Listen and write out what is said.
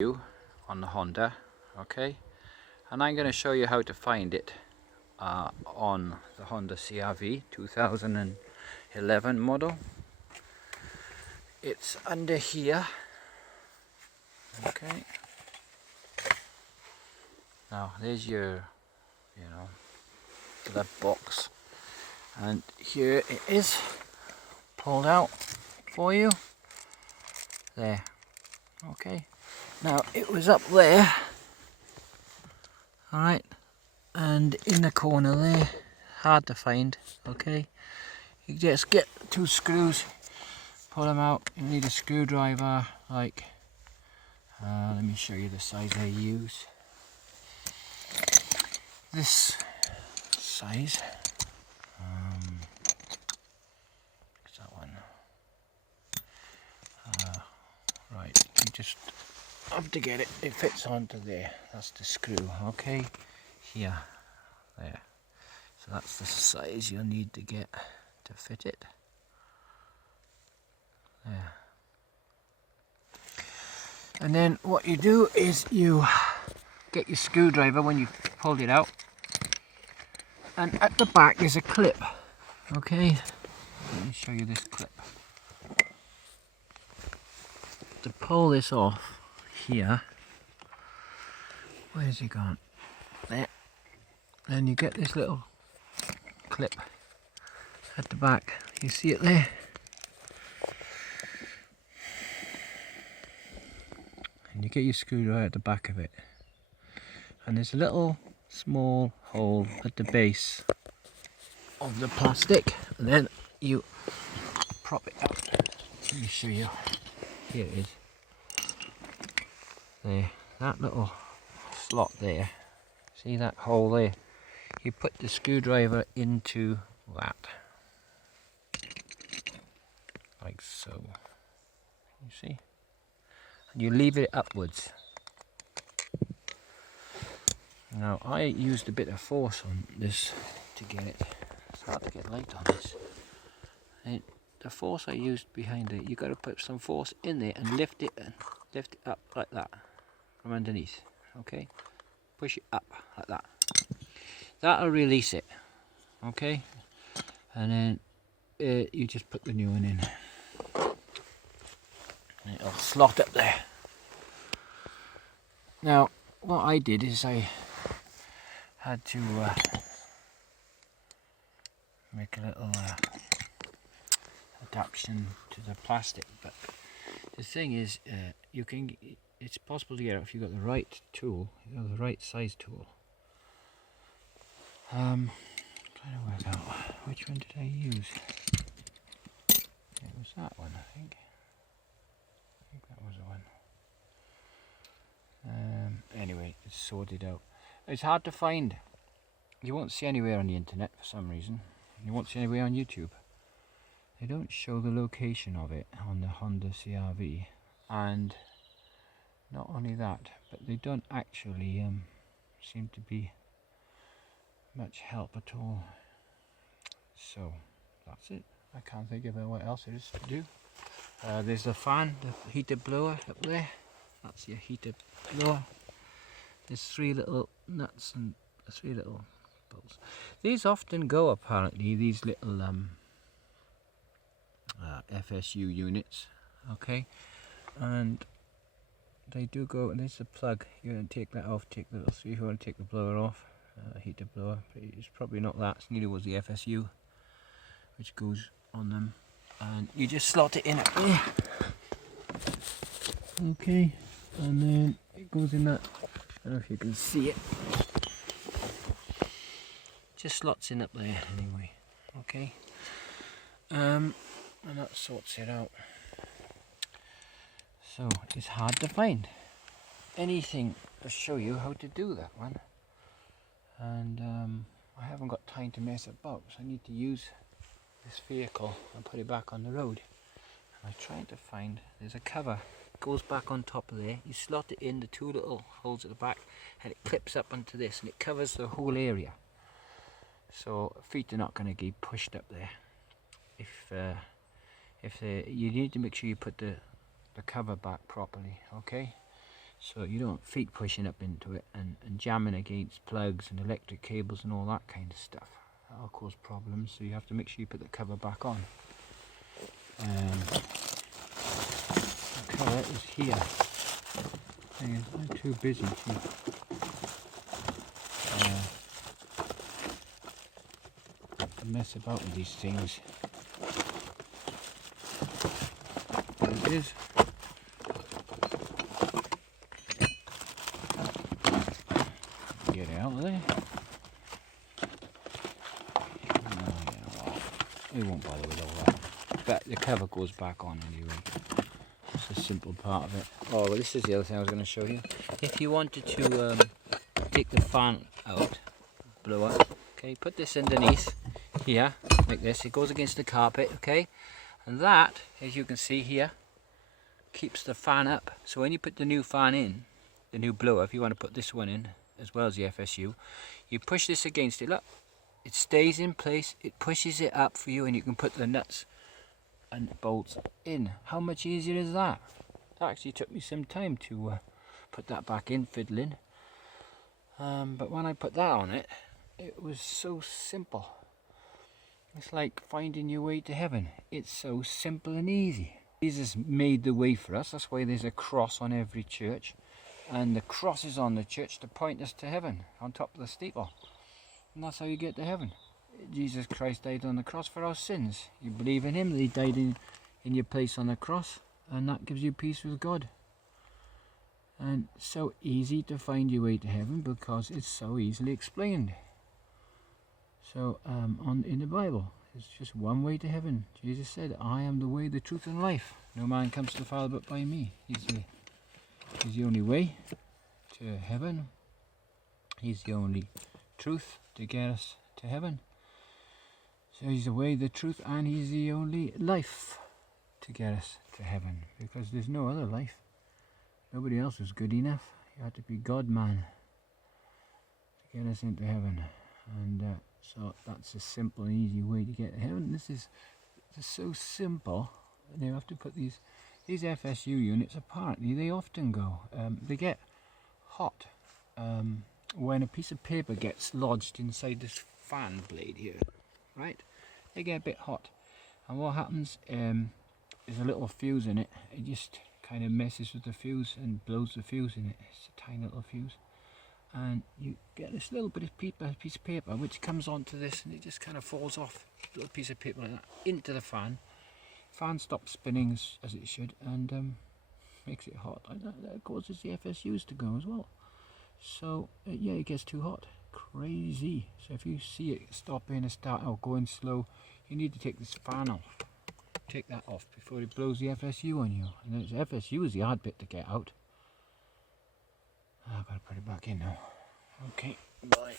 you on the Honda, okay, and I'm going to show you how to find it on the Honda CR-V 2011 model. It's under here, okay. Now there's your glove box, and here it is pulled out for you there, okay. Now it was up there, alright, and in the corner there, hard to find, okay. You just get two screws, pull them out. You need a screwdriver, like let me show you the size I use. This size, what's that one? Right, you just have to get it. It fits onto there. That's the screw, okay. Here, there. So that's the size you'll need to get to fit it. There. And then what you do is you get your screwdriver when you've pulled it out, and at the back there's a clip, okay. Let me show you this clip. To pull this off here, where's he gone? There. Then you get this little clip at the back. You see it there? And you get your screwdriver at the back of it. And there's a little small hole at the base of the plastic. And then you prop it up. Let me show you. Here it is. There. That little slot there. See that hole there? You put the screwdriver into that. Like so. You see? And you leave it upwards. Now I used a bit of force on this to get it. It's hard to get light on this. And the force I used behind it, you got to put some force in there and lift it up like that from underneath. Okay, push it up like that. That'll release it. Okay, and then you just put the new one in. And it'll slot up there. Now what I did is I had to make a little adaptation to the plastic, but the thing is, it's possible to get it if you've got the right tool, the right size tool. Trying to work out which one did I use. It was that one, I think that was the one. Anyway, it's sorted out. It's hard to find. You won't see anywhere on the internet for some reason. You won't see anywhere on YouTube. They don't show the location of it on the Honda CR-V, and not only that, but they don't actually seem to be much help at all. So that's it. I can't think of what else there is to do. There's the fan, the heater blower up there. That's your heater blower. There's three little nuts and three little bolts. These often go, apparently, these little FSU units, okay, and they do go, and there's the plug. You're going to take that off, take the little, see if you want to take the blower off, heater blower. It's probably not that, neither was the FSU, which goes on them, and you just slot it in up there, okay, and then it goes in that. I don't know if you can see it. Just slots in up there anyway, okay. And that sorts it out. So it's hard to find anything to show you how to do that one, and I haven't got time to mess about, so I need to use this vehicle and put it back on the road. And I'm trying to find, there's a cover, it goes back on top of there, you slot it in the two little holes at the back, and it clips up onto this, and it covers the whole area, so feet are not going to get pushed up there. You need to make sure you put the cover back properly, okay. so you don't want feet pushing up into it and jamming against plugs and electric cables and all that kind of stuff. That'll cause problems, so you have to make sure you put the cover back on. The cover is here. I'm too busy to mess about with these things. There it is. Get it out of there. We won't bother with all that. But the cover goes back on anyway. It's a simple part of it. Oh, well, this is the other thing I was going to show you. If you wanted to take the fan out, blower, okay, put this underneath here, like this. It goes against the carpet, okay? And that, as you can see here, keeps the fan up. So when you put the new fan in, the new blower, if you want to put this one in, as well as the FSU, you push this against it, look. It stays in place, it pushes it up for you, and you can put the nuts and bolts in. How much easier is that? It actually took me some time to put that back in, fiddling. But when I put that on it, it was so simple. It's like finding your way to heaven. It's so simple and easy. Jesus made the way for us. That's why there's a cross on every church. And the cross is on the church to point us to heaven, on top of the steeple. And that's how you get to heaven. Jesus Christ died on the cross for our sins. You believe in him, that he died in your place on the cross, and that gives you peace with God. And so easy to find your way to heaven because it's so easily explained. So in the Bible, it's just one way to heaven. Jesus said, I am the way, the truth and life. No man comes to the Father but by me. He's the only way to heaven. He's the only truth to get us to heaven. So he's the way, the truth, and he's the only life to get us to heaven, because there's no other life. Nobody else is good enough. You have to be God-man to get us into heaven. And so that's a simple and easy way to get to heaven. This is so simple. And you have to put these FSU units apart. They often go. They get hot when a piece of paper gets lodged inside this fan blade here, right? They get a bit hot, and what happens is a little fuse in it. It just kind of messes with the fuse and blows the fuse in it. It's a tiny little fuse, and you get this little bit of piece of paper which comes onto this, and it just kind of falls off, a little piece of paper like that, into the fan. Fan stops spinning as it should, and makes it hot like that. That causes the FSUs to go as well. So yeah, it gets too hot, crazy. So if you see it stopping and start or going slow, you need to take this fan off. Take that off before it blows the FSU on you. And the FSU is the hard bit to get out. I've got to put it back in now. Okay, bye.